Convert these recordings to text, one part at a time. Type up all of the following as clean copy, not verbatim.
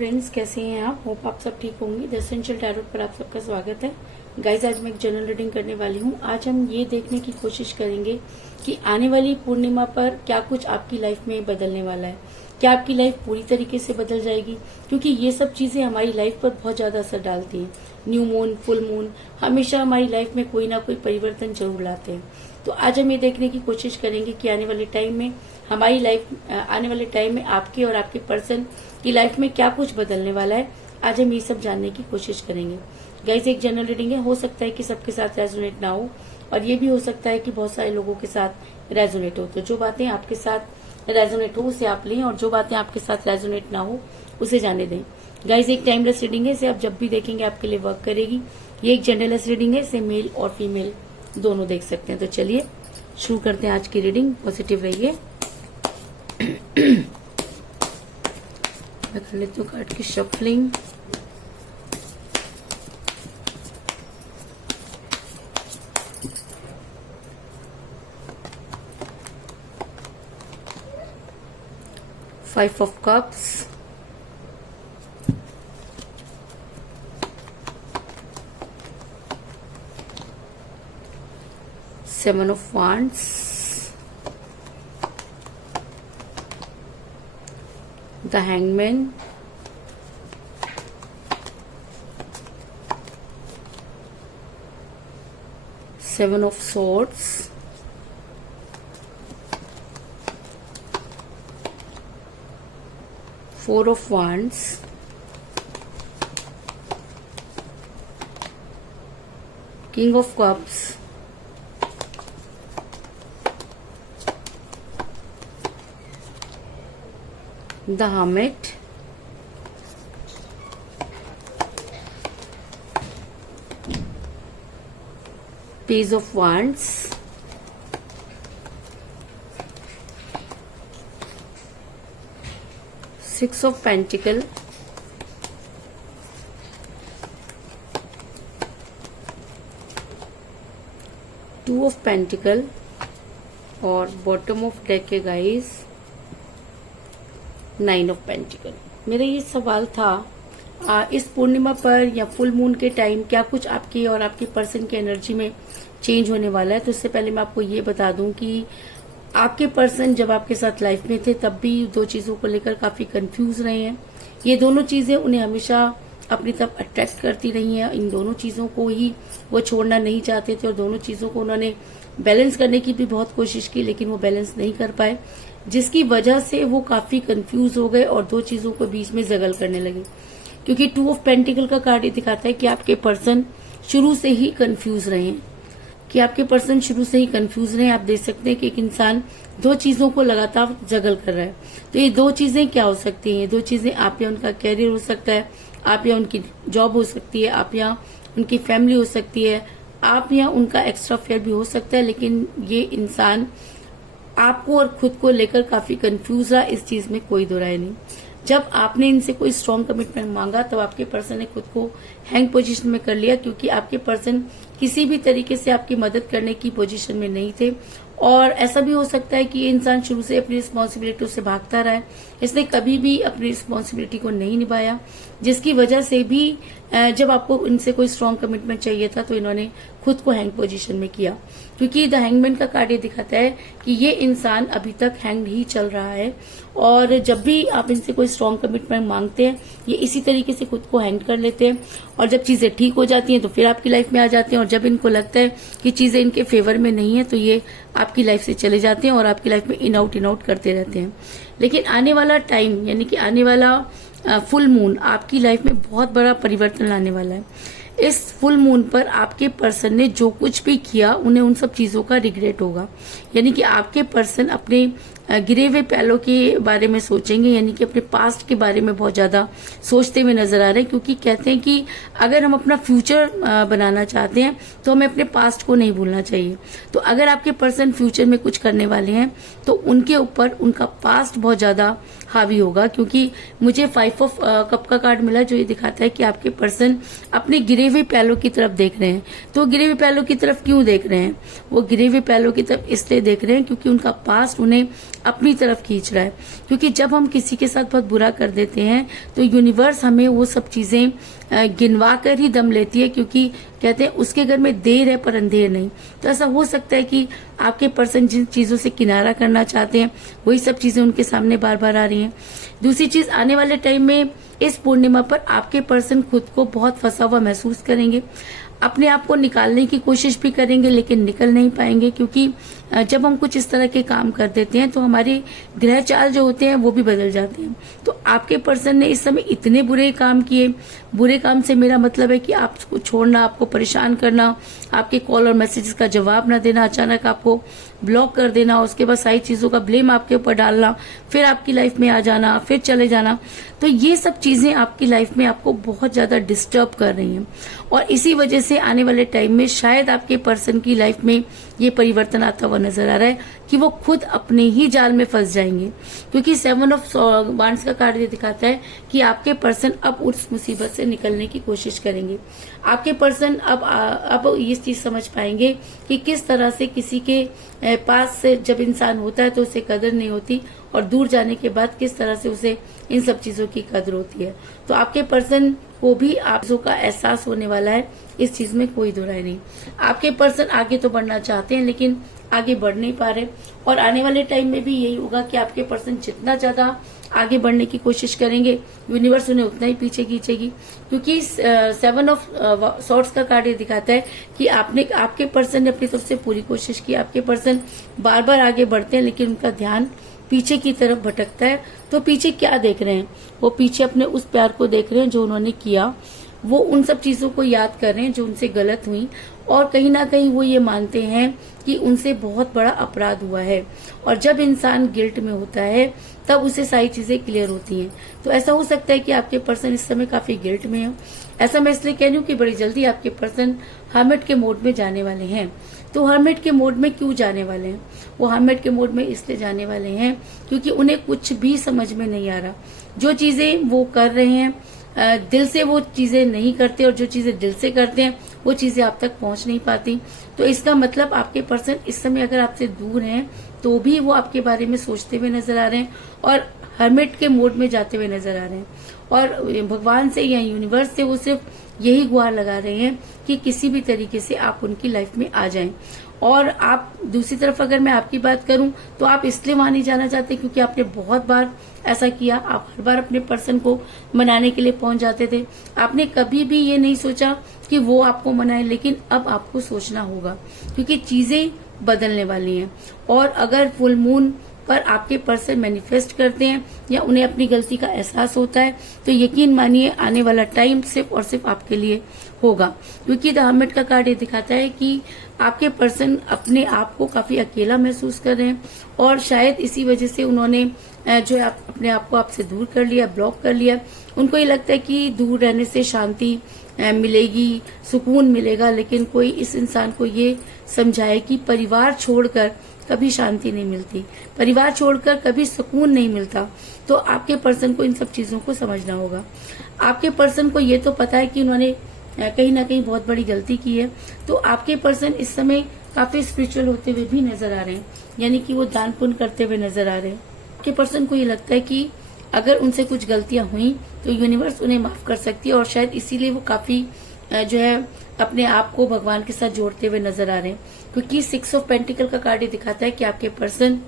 Friends, कैसे हैं आप? होप आप सब ठीक होंगे। द एसेंशियल टैरोट पर आप सबका स्वागत है। गाइज, आज मैं एक जनरल रीडिंग करने वाली हूँ। आज हम ये देखने की कोशिश करेंगे कि आने वाली पूर्णिमा पर क्या कुछ आपकी लाइफ में बदलने वाला है। क्या आपकी लाइफ पूरी तरीके से बदल जाएगी? क्योंकि ये सब चीजें हमारी लाइफ पर बहुत ज्यादा असर डालती हैं। न्यू मून, फुल मून हमेशा हमारी लाइफ में कोई ना कोई परिवर्तन जरूर लाते हैं। तो आज हम ये देखने की कोशिश करेंगे कि आने वाले टाइम में आपके और आपके पर्सन की लाइफ में क्या कुछ बदलने वाला है। आज हम ये सब जानने की कोशिश करेंगे। गाइस, एक जनरल रीडिंग है, हो सकता है कि सबके साथ रेजोनेट ना हो, और ये भी हो सकता है कि बहुत सारे लोगों के साथ रेजोनेट हो। तो जो बातें आपके साथ रेजोनेट हो उसे आप लें, और जो बातें आपके साथ रेजोनेट ना हो उसे जाने दें। गाइस, एक टाइमलेस रीडिंग है, इसे आप जब भी देखेंगे आपके लिए वर्क करेगी। ये एक जेंडरलेस रीडिंग है, इसे मेल और फीमेल दोनों देख सकते हैं। तो चलिए शुरू करते हैं आज की रीडिंग। पॉजिटिव रहिए। मैं कर लेती हूँ कार्ड की shuffling. Five of cups, seven of wands, the hangman, seven of swords, four of wands, king of cups, the hermit, page of wands, six of pentacle, two of pentacle, और bottom of deck है guys nine of pentacle. मेरा ये सवाल था, इस पूर्णिमा पर या full moon के टाइम क्या कुछ आपकी और आपके पर्सन की एनर्जी में चेंज होने वाला है। तो इससे पहले मैं आपको ये बता दूं कि आपके पर्सन जब आपके साथ लाइफ में थे तब भी दो चीजों को लेकर काफी कंफ्यूज रहे हैं। ये दोनों चीजें उन्हें हमेशा अपनी तरफ अट्रैक्ट करती रही हैं। इन दोनों चीजों को ही वो छोड़ना नहीं चाहते थे, और दोनों चीजों को उन्होंने बैलेंस करने की भी बहुत कोशिश की, लेकिन वो बैलेंस नहीं कर पाए, जिसकी वजह से वो काफी कंफ्यूज हो गए और दो चीजों को बीच में जगल करने लगे। क्योंकि टू ऑफ पेंटिकल का कार्ड ये दिखाता है कि आपके पर्सन शुरू से ही कंफ्यूज रहे हैं, आप देख सकते हैं कि एक इंसान दो चीजों को लगातार जगल कर रहा है। तो ये दो चीजें क्या हो सकती हैं? ये दो चीजें आप या उनका कैरियर हो सकता है, आप या उनकी जॉब हो सकती है, आप या उनकी फैमिली हो सकती है, आप या उनका एक्स्ट्रा फेयर भी हो सकता है। लेकिन ये इंसान आपको और खुद को लेकर काफी कंफ्यूज रहा, इस चीज में कोई दो राय नहीं। जब आपने इनसे कोई स्ट्रॉन्ग कमिटमेंट मांगा तब आपके पर्सन ने खुद को हैंग पोजीशन में कर लिया, क्योंकि आपके पर्सन किसी भी तरीके से आपकी मदद करने की पोजीशन में नहीं थे। और ऐसा भी हो सकता है कि ये इंसान शुरू से अपनी रिस्पॉन्सिबिलिटी से भागता रहा है, इसने कभी भी अपनी रिस्पॉन्सिबिलिटी को नहीं निभाया, जिसकी वजह से भी जब आपको इनसे कोई स्ट्रॉन्ग कमिटमेंट चाहिए था तो इन्होंने खुद को हैंग पोजीशन में किया। क्योंकि द हैंगमैन का कार्ड ये दिखाता है कि ये इंसान अभी तक हैंग ही चल रहा है, और जब भी आप इनसे कोई स्ट्रॉन्ग कमिटमेंट मांगते हैं ये इसी तरीके से खुद को हैंग कर लेते हैं, और जब चीजें ठीक हो जाती हैं तो फिर आपकी लाइफ में आ जाते हैं, और जब इनको लगता है कि चीजें इनके फेवर में नहीं है तो ये आपकी लाइफ से चले जाते हैं और आपकी लाइफ में इन आउट करते रहते हैं। लेकिन आने वाला टाइम, यानी कि आने वाला फुल मून आपकी लाइफ में बहुत बड़ा परिवर्तन लाने वाला है। इस फुल मून पर आपके पर्सन ने जो कुछ भी किया उन्हें उन सब चीजों का रिग्रेट होगा। यानी कि आपके पर्सन अपने गिरे हुए पहलों के बारे में सोचेंगे, यानी कि अपने पास्ट के बारे में बहुत ज्यादा सोचते हुए नजर आ रहे हैं। क्योंकि कहते हैं कि अगर हम अपना फ्यूचर बनाना चाहते हैं तो हमें अपने पास्ट को नहीं भूलना चाहिए। तो अगर आपके पर्सन फ्यूचर में कुछ करने वाले हैं तो उनके ऊपर उनका पास्ट बहुत ज्यादा हावी होगा। क्योंकि मुझे फाइव ऑफ कप का कार्ड मिला जो ये दिखाता है कि आपके पर्सन अपने गिरे हुए पहलों की तरफ देख रहे हैं। तो गिरे हुए पहलों की तरफ क्यों देख रहे हैं? वो गिरे हुए पहलों की तरफ इसलिए देख रहे हैं क्योंकि उनका पास्ट उन्हें अपनी तरफ खींच रहा है। क्योंकि जब हम किसी के साथ बहुत बुरा कर देते हैं तो यूनिवर्स हमें वो सब चीजें गिनवा कर ही दम लेती है, क्योंकि कहते हैं उसके घर में देर है पर अंधेर नहीं। तो ऐसा हो सकता है कि आपके पर्सन जिन चीजों से किनारा करना चाहते हैं वही सब चीजें उनके सामने बार बार आ रही हैं। दूसरी चीज, आने वाले टाइम में इस पूर्णिमा पर आपके पर्सन खुद को बहुत फंसा हुआ महसूस करेंगे, अपने आप को निकालने की कोशिश भी करेंगे लेकिन निकल नहीं पाएंगे। क्योंकि जब हम कुछ इस तरह के काम कर देते हैं तो हमारे ग्रह चाल जो होते हैं वो भी बदल जाते हैं। तो आपके पर्सन ने इस समय इतने बुरे काम किए, बुरे काम से मेरा मतलब है कि आपको छोड़ना, आपको परेशान करना, आपके कॉल और मैसेजेस का जवाब न देना, अचानक आपको ब्लॉक कर देना, उसके बाद सारी चीजों का ब्लेम आपके ऊपर डालना, फिर आपकी लाइफ में आ जाना, फिर चले जाना। तो ये सब चीजें आपकी लाइफ में आपको बहुत ज्यादा डिस्टर्ब कर रही हैं और इसी वजह से आने वाले टाइम में शायद आपके पर्सन की लाइफ में ये परिवर्तन आता हुआ नजर आ रहा है कि वो खुद अपने ही जाल में फंस जाएंगे। क्योंकि 7 ऑफ वांड्स का कार्ड ये दिखाता है कि आपके पर्सन अब उस मुसीबत से निकलने की कोशिश करेंगे। आपके पर्सन अब ये चीज समझ पाएंगे कि किस तरह से किसी के पास से जब इंसान होता है तो उसे कदर नहीं होती और दूर जाने के बाद किस तरह से उसे इन सब चीजों की कदर होती है। तो आपके पर्सन को भी आप का एहसास होने वाला है, इस चीज में कोई दो राय नहीं। आपके पर्सन आगे तो बढ़ना चाहते हैं लेकिन आगे बढ़ नहीं पा रहे और आने वाले टाइम में भी यही होगा कि आपके पर्सन जितना ज्यादा आगे बढ़ने की कोशिश करेंगे यूनिवर्स उन्हें उतना ही पीछे खींचेगी। क्योंकि 7 ऑफ सॉर्ड्स का कार्ड ये दिखाता है कि आपके पर्सन ने अपनी तरफ से पूरी कोशिश की, आपके पर्सन बार बार आगे बढ़ते हैं लेकिन उनका ध्यान पीछे की तरफ भटकता है। तो पीछे क्या देख रहे हैं? वो पीछे अपने उस प्यार को देख रहे हैं जो उन्होंने किया, वो उन सब चीजों को याद कर रहे हैं जो उनसे गलत हुई और कहीं ना कहीं वो ये मानते हैं कि उनसे बहुत बड़ा अपराध हुआ है। और जब इंसान गिल्ट में होता है तब उसे सारी चीजें क्लियर होती हैं। तो ऐसा हो सकता है कि आपके पर्सन इस समय काफी गिल्ट में हो। ऐसा मैं इसलिए कह रही हूँ कि बड़ी जल्दी आपके पर्सन हर्मिट के मोड में जाने वाले हैं। तो हर्मिट के मोड में क्यों जाने वाले हैं? वो हर्मिट के मोड में इसलिए जाने वाले हैं क्योंकि उन्हें कुछ भी समझ में नहीं आ रहा। जो चीजें वो कर रहे हैं दिल से वो चीजें नहीं करते और जो चीजें दिल से करते हैं वो चीजें आप तक पहुंच नहीं पाती। तो इसका मतलब आपके पर्सन इस समय अगर आपसे दूर हैं तो भी वो आपके बारे में सोचते हुए नजर आ रहे हैं और हर्मिट के मोड में जाते हुए नजर आ रहे हैं। और भगवान से या यूनिवर्स से वो सिर्फ यही गुहार लगा रहे हैं कि किसी भी तरीके से आप उनकी लाइफ में आ जाएं। और आप दूसरी तरफ अगर मैं आपकी बात करूं तो आप इसलिए वहां नहीं जाना चाहते क्योंकि आपने बहुत बार ऐसा किया। आप हर बार अपने पर्सन को मनाने के लिए पहुंच जाते थे। आपने कभी भी ये नहीं सोचा कि वो आपको मनाए, लेकिन अब आपको सोचना होगा क्योंकि चीजें बदलने वाली हैं। और अगर फुल मून पर आपके पर्सन मैनिफेस्ट करते हैं या उन्हें अपनी गलती का एहसास होता है तो यकीन मानिए आने वाला टाइम सिर्फ और सिर्फ आपके लिए होगा। क्योंकि द हर्मिट का कार्ड ये दिखाता है कि आपके पर्सन अपने आप को काफी अकेला महसूस कर रहे हैं और शायद इसी वजह से उन्होंने जो है अपने आप को आपसे दूर कर लिया, ब्लॉक कर लिया। उनको ये लगता है कि दूर रहने से शांति मिलेगी, सुकून मिलेगा, लेकिन कोई इस इंसान को ये समझाए कि परिवार छोड़कर कभी शांति नहीं मिलती, परिवार छोड़कर कभी सुकून नहीं मिलता। तो आपके पर्सन को इन सब चीजों को समझना होगा। आपके पर्सन को ये तो पता है कि उन्होंने कहीं ना कहीं बहुत बड़ी गलती की है। तो आपके पर्सन इस समय काफी स्पिरिचुअल होते हुए भी नजर आ रहे हैं, यानी कि वो दान पुण्य करते हुए नजर आ रहे हैं। आपके पर्सन को ये लगता है कि अगर उनसे कुछ गलतियां हुई तो यूनिवर्स उन्हें माफ कर सकती है और शायद इसीलिए वो काफी जो है अपने आप को भगवान के साथ जोड़ते हुए नजर आ रहे हैं। क्योंकि 6 ऑफ पेंटिकल का कार्ड दिखाता है कि आपके पर्सन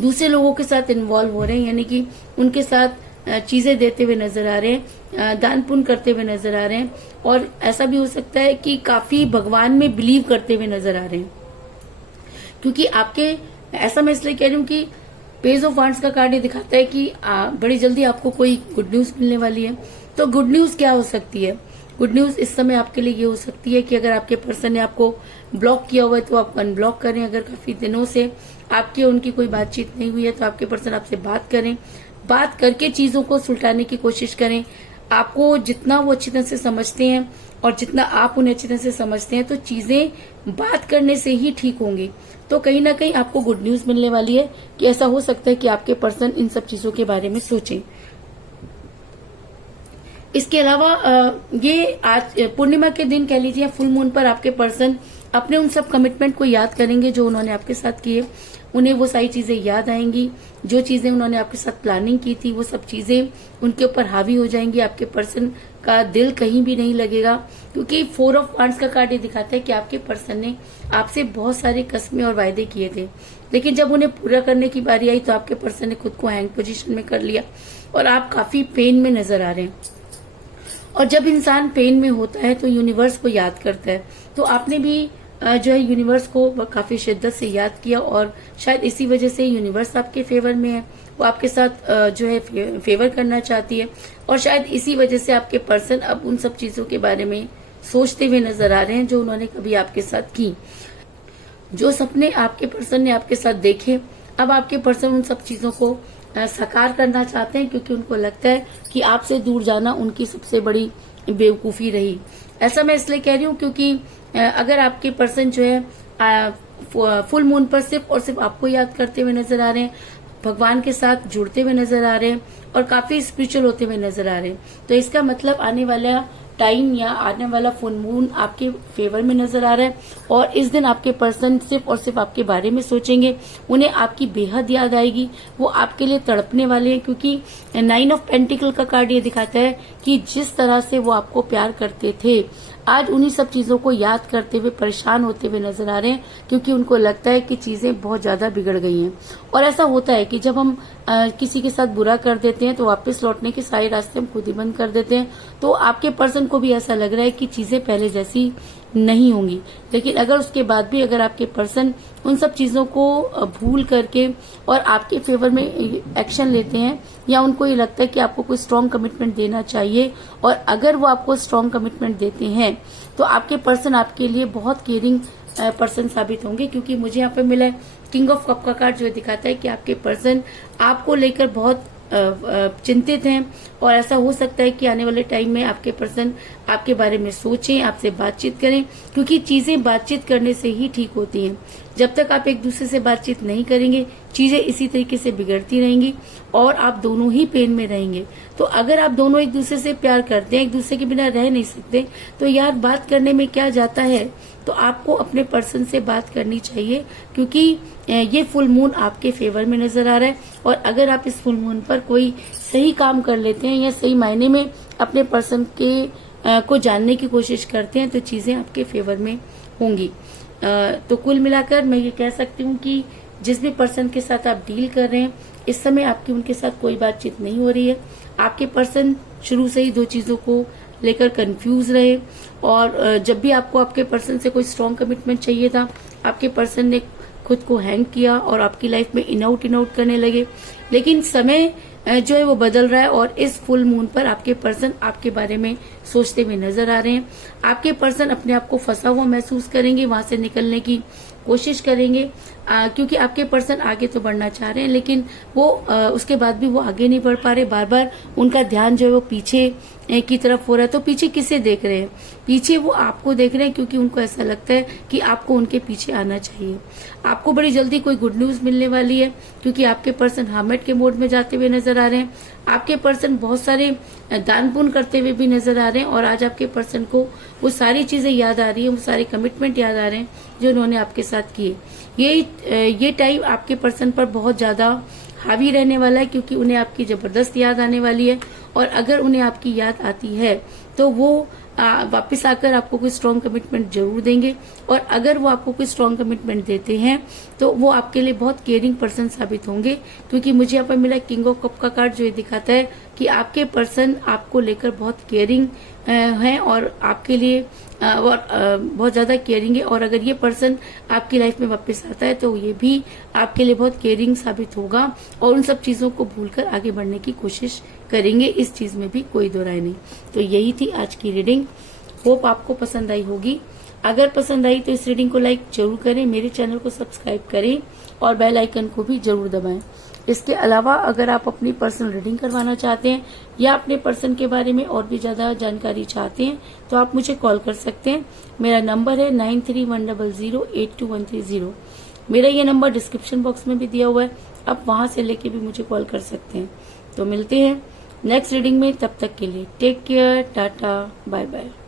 दूसरे लोगों के साथ इन्वॉल्व हो रहे हैं, यानी कि उनके साथ चीजें देते हुए नजर आ रहे हैं, दान पुण्य करते हुए नजर आ रहे हैं। और ऐसा भी हो सकता है कि काफी भगवान में बिलीव करते हुए नजर आ रहे हैं। क्योंकि आपके ऐसा मैं इसलिए कह रही हूँ कि पेज ऑफ वांड्स का कार्ड दिखाता है कि बड़ी जल्दी आपको कोई गुड न्यूज मिलने वाली है। तो गुड न्यूज क्या हो सकती है? गुड न्यूज इस समय आपके लिए ये हो सकती है कि अगर आपके पर्सन ने आपको ब्लॉक किया हुआ है तो आप अनब्लॉक करें। अगर काफी दिनों से आपकी उनकी कोई बातचीत नहीं हुई है तो आपके पर्सन आपसे बात करें, बात करके चीजों को सुलझाने की कोशिश करें। आपको जितना वो अच्छी तरह से समझते हैं और जितना आप उन्हें अच्छी तरह से समझते हैं तो चीजें बात करने से ही ठीक होंगी। तो कहीं ना कहीं आपको गुड न्यूज मिलने वाली है कि ऐसा हो सकता है कि आपके पर्सन इन सब चीजों के बारे में सोचें। इसके अलावा ये आज पूर्णिमा के दिन कह लीजिए फुल मून पर आपके पर्सन अपने उन सब कमिटमेंट को याद करेंगे जो उन्होंने आपके साथ किए। उन्हें वो सारी चीजें याद आएंगी, जो चीजें उन्होंने आपके साथ प्लानिंग की थी वो सब चीजें उनके ऊपर हावी हो जाएंगी। आपके पर्सन का दिल कहीं भी नहीं लगेगा, क्योंकि 4 ऑफ वांड्स का कार्ड ये दिखाता है कि आपके पर्सन ने आपसे बहुत सारे कस्में और वायदे किए थे, लेकिन जब उन्हें पूरा करने की बारी आई तो आपके पर्सन ने खुद को हैंग पोजीशन में कर लिया और आप काफी पेन में नजर आ रहे हैं। और जब इंसान पेन में होता है तो यूनिवर्स को याद करता है, तो आपने भी जो है यूनिवर्स को काफी शिद्दत से याद किया और शायद इसी वजह से यूनिवर्स आपके फेवर में है, वो आपके साथ जो है फेवर करना चाहती है। और शायद इसी वजह से आपके पर्सन अब उन सब चीजों के बारे में सोचते हुए नजर आ रहे हैं जो उन्होंने कभी आपके साथ की। जो सपने आपके पर्सन ने आपके साथ देखे, अब आपके पर्सन उन सब चीजों को साकार करना चाहते हैं, क्योंकि उनको लगता है कि आपसे दूर जाना उनकी सबसे बड़ी बेवकूफी रही। ऐसा मैं इसलिए कह रही हूँ क्योंकि अगर आपके पर्सन जो है फुल मून पर सिर्फ और सिर्फ आपको याद करते हुए नजर आ रहे हैं, भगवान के साथ जुड़ते हुए नजर आ रहे हैं और काफी स्पिरिचुअल होते हुए नजर आ रहे हैं, तो इसका मतलब आने वाला टाइम या आने वाला फुल मून आपके फेवर में नजर आ रहा है। और इस दिन आपके पर्सन सिर्फ और सिर्फ आपके बारे में सोचेंगे, उन्हें आपकी बेहद याद आएगी, वो आपके लिए तड़पने वाले हैं, क्योंकि 9 ऑफ पेंटिकल का कार्ड ये दिखाता है कि जिस तरह से वो आपको प्यार करते थे, आज उन्हीं सब चीजों को याद करते हुए परेशान होते हुए नजर आ रहे हैं, क्योंकि उनको लगता है कि चीजें बहुत ज्यादा बिगड़ गई हैं। और ऐसा होता है कि जब हम किसी के साथ बुरा कर देते हैं तो वापस लौटने के सारे रास्ते हम खुद ही बंद कर देते हैं। तो आपके पर्सन को भी ऐसा लग रहा है कि चीजें पहले जैसी नहीं होंगी, लेकिन अगर उसके बाद भी अगर आपके पर्सन उन सब चीजों को भूल करके और आपके फेवर में एक्शन लेते हैं, या उनको ये लगता है कि आपको कोई स्ट्रांग कमिटमेंट देना चाहिए, और अगर वो आपको स्ट्रांग कमिटमेंट देते हैं तो आपके पर्सन आपके लिए बहुत केयरिंग पर्सन साबित होंगे। क्योंकि मुझे यहाँ पे मिला है किंग ऑफ कप का कार्ड, जो दिखाता है कि आपके पर्सन आपको लेकर बहुत चिंतित हैं, और ऐसा हो सकता है कि आने वाले टाइम में आपके पर्सन आपके बारे में सोचें, आपसे बातचीत करें, क्योंकि चीजें बातचीत करने से ही ठीक होती हैं। जब तक आप एक दूसरे से बातचीत नहीं करेंगे, चीजें इसी तरीके से बिगड़ती रहेंगी और आप दोनों ही पेन में रहेंगे। तो अगर आप दोनों एक दूसरे से प्यार करते हैं, एक दूसरे के बिना रह नहीं सकते, तो यार बात करने में क्या जाता है, तो आपको अपने पर्सन से बात करनी चाहिए, क्योंकि ये फुल मून आपके फेवर में नजर आ रहा है। और अगर आप इस फुल मून पर कोई सही काम कर लेते हैं या सही मायने में अपने पर्सन के को जानने की कोशिश करते हैं, तो चीजें आपके फेवर में होंगी। तो कुल मिलाकर मैं ये कह सकती हूँ कि जिस भी पर्सन के साथ आप डील कर रहे हैं, इस समय आपकी उनके साथ कोई बातचीत नहीं हो रही है। आपके पर्सन शुरू से ही 2 चीजों को लेकर कंफ्यूज रहे, और जब भी आपको आपके पर्सन से कोई स्ट्रांग कमिटमेंट चाहिए था, आपके पर्सन ने खुद को हैंग किया और आपकी लाइफ में इन आउट करने लगे। लेकिन समय जो है वो बदल रहा है, और इस फुल मून पर आपके पर्सन आपके बारे में सोचते हुए नजर आ रहे हैं। आपके पर्सन अपने आप को फंसा हुआ महसूस करेंगे, वहां से निकलने की कोशिश करेंगे, क्योंकि आपके पर्सन आगे तो बढ़ना चाह रहे हैं, लेकिन वो उसके बाद भी वो आगे नहीं बढ़ पा रहे। बार बार उनका ध्यान जो है वो पीछे की तरफ हो रहा है। तो पीछे किसे देख रहे हैं? पीछे वो आपको देख रहे हैं, क्योंकि उनको ऐसा लगता है कि आपको उनके पीछे आना चाहिए। आपको बड़ी जल्दी कोई गुड न्यूज मिलने वाली है, क्योंकि आपके पर्सन हर्मिट के मोड में जाते हुए नजर आ रहे हैं। आपके पर्सन बहुत सारे दान पुण्य करते हुए भी नजर आ रहे हैं, और आज आपके पर्सन को वो सारी चीजें याद आ रही है, वो सारे कमिटमेंट याद आ रहे हैं जो उन्होंने आपके साथ किए। ये टाइम आपके पर्सन पर बहुत ज्यादा हावी रहने वाला है, क्योंकि उन्हें आपकी जबरदस्त याद आने वाली है। और अगर उन्हें आपकी याद आती है तो वो वापस आकर आपको कोई स्ट्रांग कमिटमेंट जरूर देंगे, और अगर वो आपको कोई स्ट्रांग कमिटमेंट देते हैं तो वो आपके लिए बहुत केयरिंग पर्सन साबित होंगे। क्योंकि मुझे यहाँ पर मिला किंग ऑफ कप का कार्ड, जो ये दिखाता है कि आपके पर्सन आपको लेकर बहुत केयरिंग है, और आपके लिए बहुत ज्यादा केयरिंग है। और अगर ये पर्सन आपकी लाइफ में वापस आता है तो ये भी आपके लिए बहुत केयरिंग साबित होगा, और उन सब चीजों को भूलकर आगे बढ़ने की कोशिश करेंगे। इस चीज में भी कोई दो राय नहीं। तो यही थी आज की रीडिंग। होप आपको पसंद आई होगी। अगर पसंद आई तो इस रीडिंग को लाइक जरूर करें, मेरे चैनल को सब्सक्राइब करें और बेल आइकन को भी जरूर दबाएं। इसके अलावा अगर आप अपनी पर्सनल रीडिंग करवाना चाहते हैं या अपने पर्सन के बारे में और भी ज्यादा जानकारी चाहते हैं तो आप मुझे कॉल कर सकते हैं। मेरा नंबर है 9310082130। मेरा ये नंबर डिस्क्रिप्शन बॉक्स में भी दिया हुआ है, आप वहां से लेके भी मुझे कॉल कर सकते हैं। तो मिलते हैं नेक्स्ट रीडिंग में, तब तक के लिए take care, tata, bye bye.